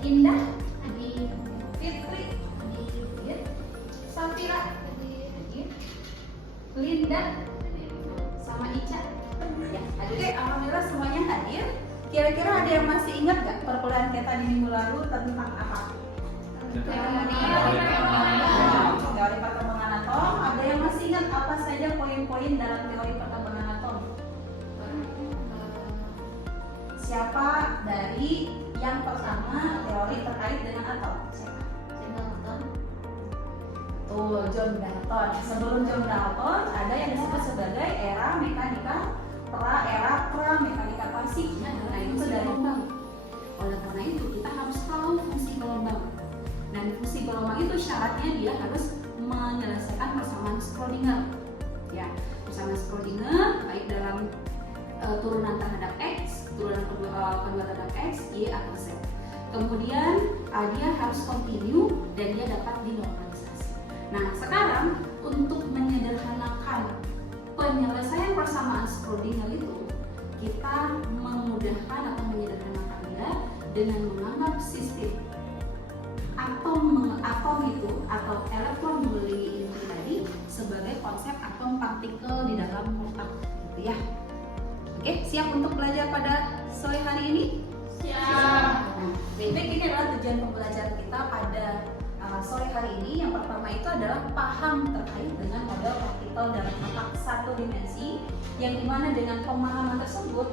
Indah, Hadir. Fitri, Hadir. Safira, Hadir. Linda, sama Ica. Ya, oke, alhamdulillah semuanya hadir. Kira-kira ada yang masih ingat gak perkuliahan kita di minggu lalu tentang apa? Teori perkembangan atom. Ada yang masih ingat apa saja poin-poin dalam teori perkembangan atom? Siapa dari yang pertama teori terkait dengan atom? Siapa? Tuh, John Dalton. Sebelum John Dalton ada yang disebut sebagai era mekanika pra-mekanika klasik. Nah, itu dari gelombang. Oleh karena itu kita harus tahu fungsi gelombang. Dan fungsi gelombang itu syaratnya dia harus menyelesaikan persamaan Schrödinger. Ya, persamaan Schrödinger baik dalam turunan terhadap X, turunan kedua terhadap X, Y atau Z. Kemudian dia harus continue dan dia dapat dinormalisasi. Nah, sekarang untuk menyederhanakan penyelesaian persamaan Schrödinger itu, kita memudahkan atau menyederhanakan dia dengan menganggap sistem atom itu atau elektron mengelilingi inti tadi sebagai konsep atom partikel di dalam kotak, gitu ya. Oke, siap untuk belajar pada sore hari ini? Siap. Baik, ini adalah tujuan pembelajaran kita pada sore hari ini. Yang pertama itu adalah paham terkait dengan model partikel dalam kotak satu dimensi, yang dimana dengan pemahaman tersebut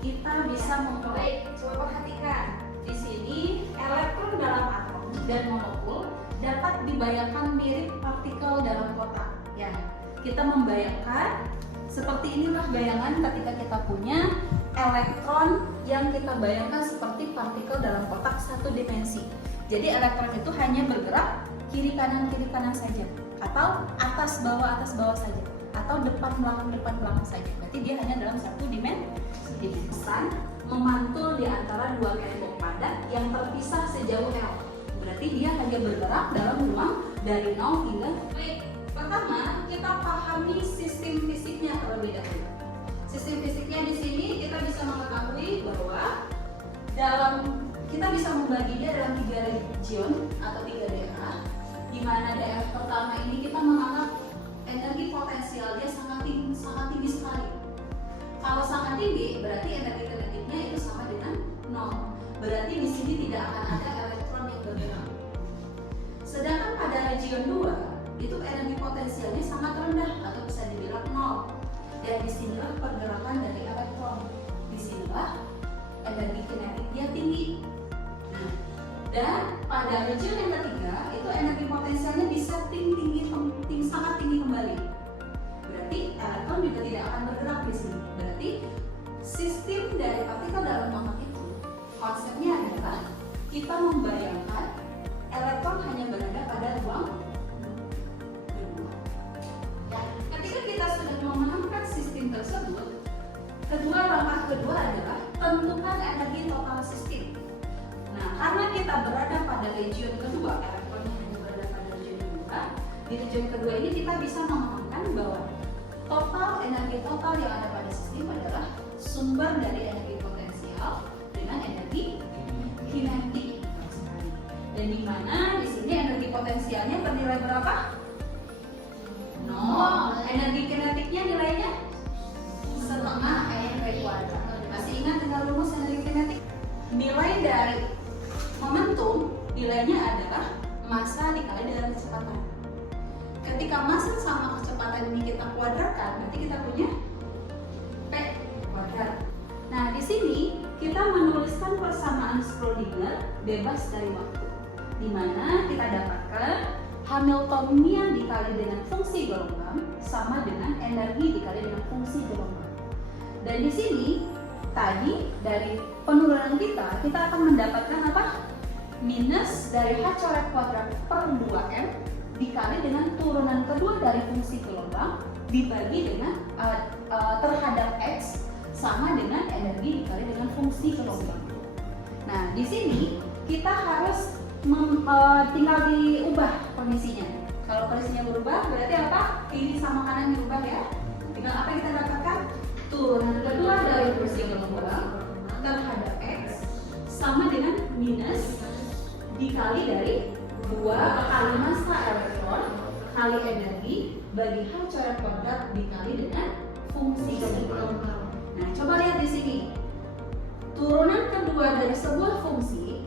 kita bisa memperoleh. Coba perhatikan di sini elektron dalam atom dan molekul dapat dibayangkan mirip partikel dalam kotak. Ya, kita membayangkan seperti inilah bayangan ketika kita punya elektron yang kita bayangkan seperti partikel dalam kotak satu dimensi. Jadi elektron itu hanya bergerak kiri kanan saja, atau atas bawah saja, atau depan belakang saja. Berarti dia hanya dalam satu dimensi. Pesan memantul di antara dua tembok padat yang terpisah sejauh L. Berarti dia hanya bergerak dalam ruang dari 0 hingga. Baik, pertama kita pahami sistem fisiknya terlebih dahulu. Sistem fisiknya di sini kita bisa mengetahui bahwa kita bisa membaginya dalam 3 region atau 3 daerah, di mana daerah pertama ini kita menganggap energi potensialnya sangat tinggi sekali. Kalau sangat tinggi, berarti energi kinetiknya itu sama dengan 0. Berarti di sini tidak akan ada elektron yang bergerak. Sedangkan pada region 2, itu energi potensialnya sangat rendah atau bisa dibilang 0. Dan disinilah pergerakan dari elektron. Disinilah energi kinetiknya tinggi. Nah, dan pada region yang ketiga itu energi potensialnya bisa sangat tinggi kembali. Berarti elektron juga tidak akan bergerak di sini. Berarti sistem dari partikel dalam kotak itu konsepnya adalah kita membayangkan elektron hanya berada pada ruang kedua. Ya, ketika kita sudah memahami sistem tersebut, langkah kedua adalah tentukan energi total sistem. Nah, karena kita berada pada region kedua, elektronnya hanya berada pada region kedua. Di region kedua ini kita bisa memahamkan bahwa energi total yang ada pada sistem adalah sumber dari energi potensial dengan energi kinetik. Dan di mana di sini energi potensialnya bernilai berapa? 0. Energi kinetiknya nilainya setengah mv kuadrat. Masih ingat dengan rumus energi kinetik? Nilai dari momentum nilainya adalah massa dikali dengan kecepatan. Ketika massa sama kecepatan ini kita kuadratkan, berarti kita punya P kuadrat. Nah, di sini kita menuliskan persamaan Schrödinger bebas dari waktu, di mana kita dapatkan Hamiltonian dikali dengan fungsi gelombang sama dengan energi dikali dengan fungsi gelombang. Dan di sini tadi dari penurunan kita akan mendapatkan apa? Minus dari H coret kuadrat per 2M dikali dengan turunan kedua dari fungsi gelombang dibagi dengan terhadap X sama dengan energi dikali dengan fungsi gelombang. Nah, di sini kita harus tinggal diubah kondisinya. Kalau kondisinya berubah, berarti apa? Kiri sama kanan diubah ya. Tinggal apa yang kita dapatkan? Turunan kedua dari fungsi gelombang terhadap X sama dengan minus dikali dari 2 kali massa elektron kali energi bagi H coret kuadrat dikali dengan fungsi gelombang. Nah, coba lihat di sini. Turunan kedua dari sebuah fungsi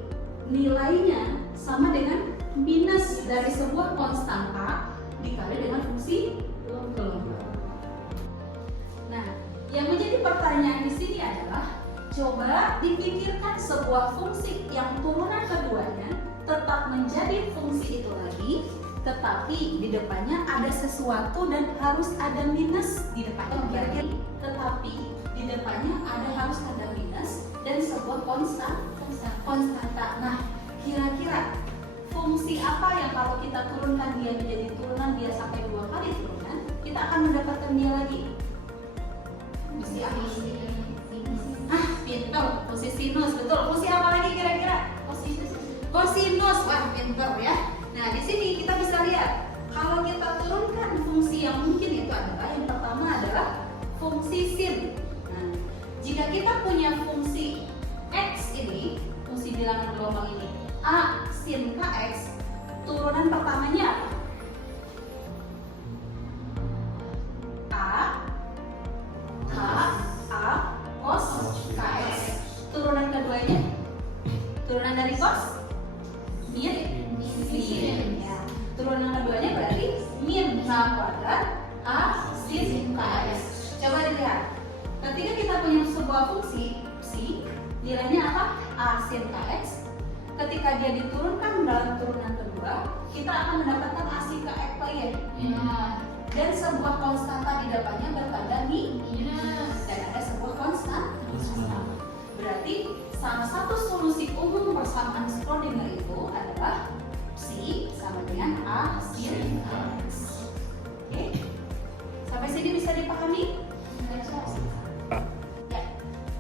nilainya sama dengan minus dari sebuah konstanta dikali dengan fungsi gelombang. Nah, yang menjadi pertanyaan di sini adalah coba dipikirkan sebuah fungsi yang turunan keduanya tetap menjadi fungsi itu lagi, tetapi di depannya ada sesuatu dan harus ada minus di depannya. Kira-kira, tetapi di depannya harus ada minus dan sebuah konstanta. Nah, kira-kira fungsi apa yang kalau kita turunkan dia menjadi turunan dia sampai 2 kali turunan, kita akan mendapatkan dia lagi? Fungsi apa? Pintar, fungsi sinus, betul. Fungsi apa lagi kira-kira? Kosinus, wah pintar ya. Nah, di sini kita bisa lihat kalau kita turunkan fungsi yang mungkin itu adalah yang pertama adalah fungsi sin. Nah, jika kita punya fungsi x ini, fungsi bilangan gelombang ini, a sin kx, turunan pertamanya apa? A cos kx. Turunan keduanya, turunan dari cos min. Ya. Turunan keduanya berarti min h kuadrat a sin kx. Coba dilihat, ketika kita punya sebuah fungsi psi, nilainya apa? A sin kx. Ketika dia diturunkan dalam turunan kedua, kita akan mendapatkan a sin kx lagi. Dan sebuah konstanta di depannya bertanda minus dan ada sebuah konstanta. Berarti salah satu solusi umum persamaan Schrödinger itu adalah psi sama dengan a sin kx. Oke, sampai sini bisa dipahami? Ya,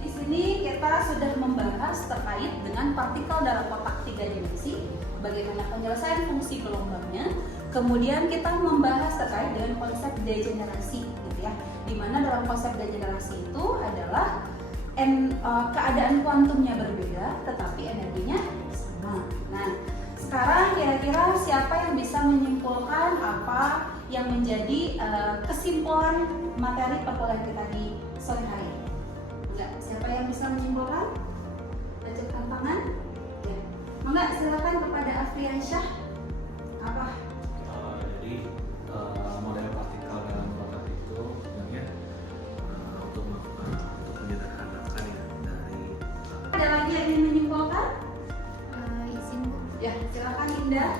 di sini kita sudah membahas terkait dengan partikel dalam kotak 3 dimensi, bagaimana penyelesaian fungsi gelombangnya. Kemudian kita membahas terkait dengan konsep degenerasi, gitu ya. Dimana dalam konsep degenerasi itu adalah keadaan kuantumnya berbeda, tetapi energinya sama. Nah, sekarang kira-kira siapa yang bisa menyimpulkan apa yang menjadi kesimpulan materi perkuliahan kita di sore hari? Enggak, siapa yang bisa menyimpulkan? Acungkan tangan. Ya. Enggak, silakan kepada Afriansyah. Apa? Jadi model partikel dalam kotak itu sebenarnya untuk menyederhanakan ya dari Ada lagi yang ingin menyimpulkan? Izin Bu. Ya, silakan Indah.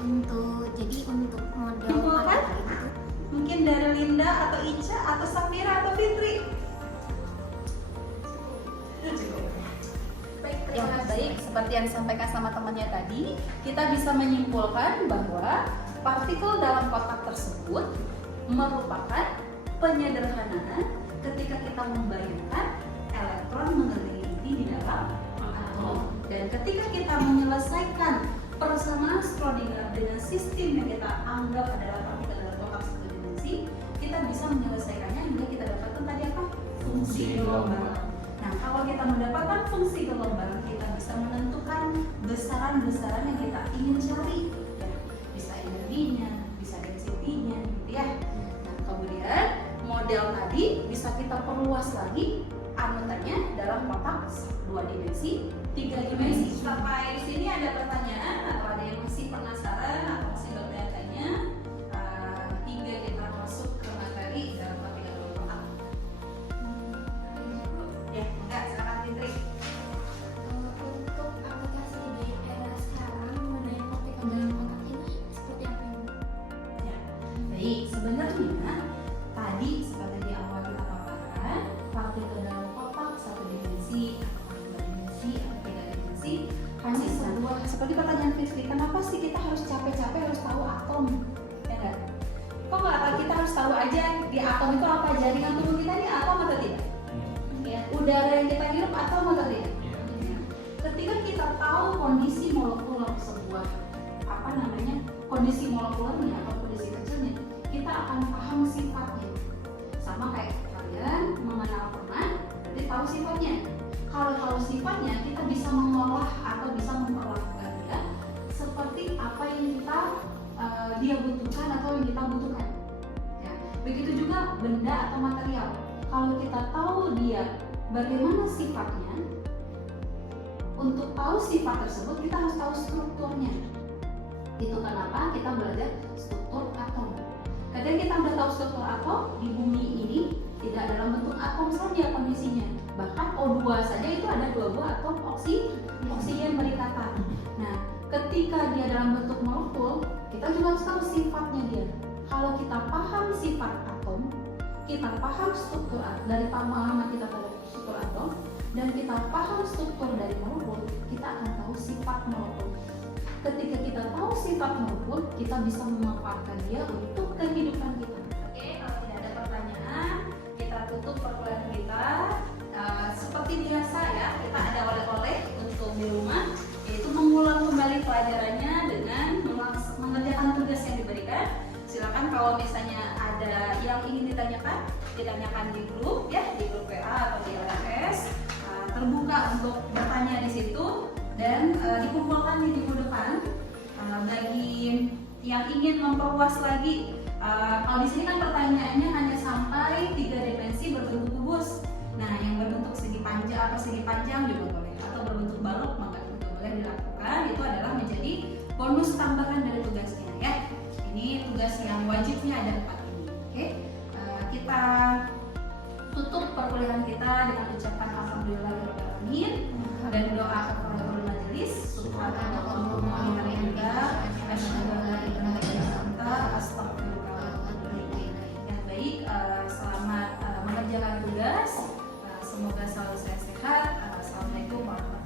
Untuk model Menyimpulkan? partikel itu Mungkin dari Linda atau Ica atau Safira atau Fitri. Ya, baik, seperti yang disampaikan sama temannya tadi, kita bisa menyimpulkan bahwa partikel dalam kotak tersebut merupakan penyederhanaan ketika kita membayangkan elektron mengelilingi di dalam atom. Dan ketika kita menyelesaikan persamaan Schrödinger dengan sistem yang kita anggap adalah partikel dalam kotak satu dimensi, kita bisa menyelesaikannya hingga kita dapatkan tadi apa? Fungsi gelombang. Nah, kalau kita mendapatkan fungsi gelombang, kita bisa menentukan besaran-besaran yang kita ingin cari. Ya, bisa energinya, bisa density-nya, gitu ya. Nah, kemudian model tadi bisa kita perluas lagi anutannya dalam kotak 2 dimensi, 3 dimensi. Sampai sini ada pertanyaan atau ada yang masih penasaran atau masih bertanya-tanya hingga kita masuk ke materi dalam partikel dalam kotak? Ya, enggak, silakan Fitri. untuk aplikasi di era sekarang mengenai partikel dalam kotak ini seperti apa Bu? Ya, baik, sebenarnya tadi seperti di awal kita paparkan, partikel dalam kotak 1 dimensi, atau 2 dimensi, atau 3 dimensi hanya sebuah, seperti pertanyaan Fitri, kenapa sih kita harus capek-capek harus tahu atom? Ya enggak? Kok nggak kita harus tahu aja di atom itu apa, jaringan tubuh kita ini atom atau tidak? Ya, udara yang kita hirup atom atau tidak? Ya. Ketika kita tahu kondisi molekuler sebuah kondisi molekulernya atau kondisi kecilnya, kita akan paham sifatnya. Sama kayak kalian mengenal permen, berarti tahu sifatnya. Kalau tahu sifatnya, kita bisa mengolah atau bisa yang kita butuhkan. Ya. Begitu juga benda atau material. Kalau kita tahu dia bagaimana sifatnya, untuk tahu sifat tersebut kita harus tahu strukturnya. Itu kenapa kita belajar struktur atom. Ketika kita udah tahu struktur atom, di bumi ini tidak dalam bentuk atom saja kondisinya. Bahkan O2 saja itu ada 2 buah atom oksigen berikatan. Nah, ketika dia dalam bentuk molekul, kita juga harus tahu sifatnya dia. Kalau kita paham sifat atom, kita paham struktur dari pemahaman kita terhadap struktur atom, dan kita paham struktur dari molekul, kita akan tahu sifat molekul. Ketika kita tahu sifat molekul, kita bisa memanfaatkan dia untuk kehidupan kita. Oke, kalau tidak ada pertanyaan, kita tutup perkuliahan kita. Seperti biasa ya, kita ada oleh-oleh untuk di rumah, yaitu mengulang kembali pelajarannya dengan mengerjakan tugas yang diberikan. Silakan kalau misalnya ada yang ingin ditanyakan di grup ya, di grup WA atau di LMS, terbuka untuk bertanya di situ dan dikumpulkan di minggu depan. Bagi yang ingin memperluas lagi, kalau di sini kan pertanyaannya hanya sampai 3 dimensi berbentuk kubus. Nah, yang berbentuk segi panjang atau segi panjang juga boleh, atau berbentuk balok maka juga boleh dilakukan. Itu adalah menjadi bonus tambahan dari tugasnya ya. Ini tugas yang wajibnya ada 4 ini. Oke, kita tutup perkuliahan kita dengan ucapan alhamdulillahirobbilalamin dan doa kafaratul majelis. Subhanallahumma wa bihamdika asyhadu an la ilaha illa anta astaghfiruka wa atubu ilaik. Yang baik, selamat mengerjakan tugas. Semoga selalu sehat. Assalamualaikum warahmatullahi wabarakatuh.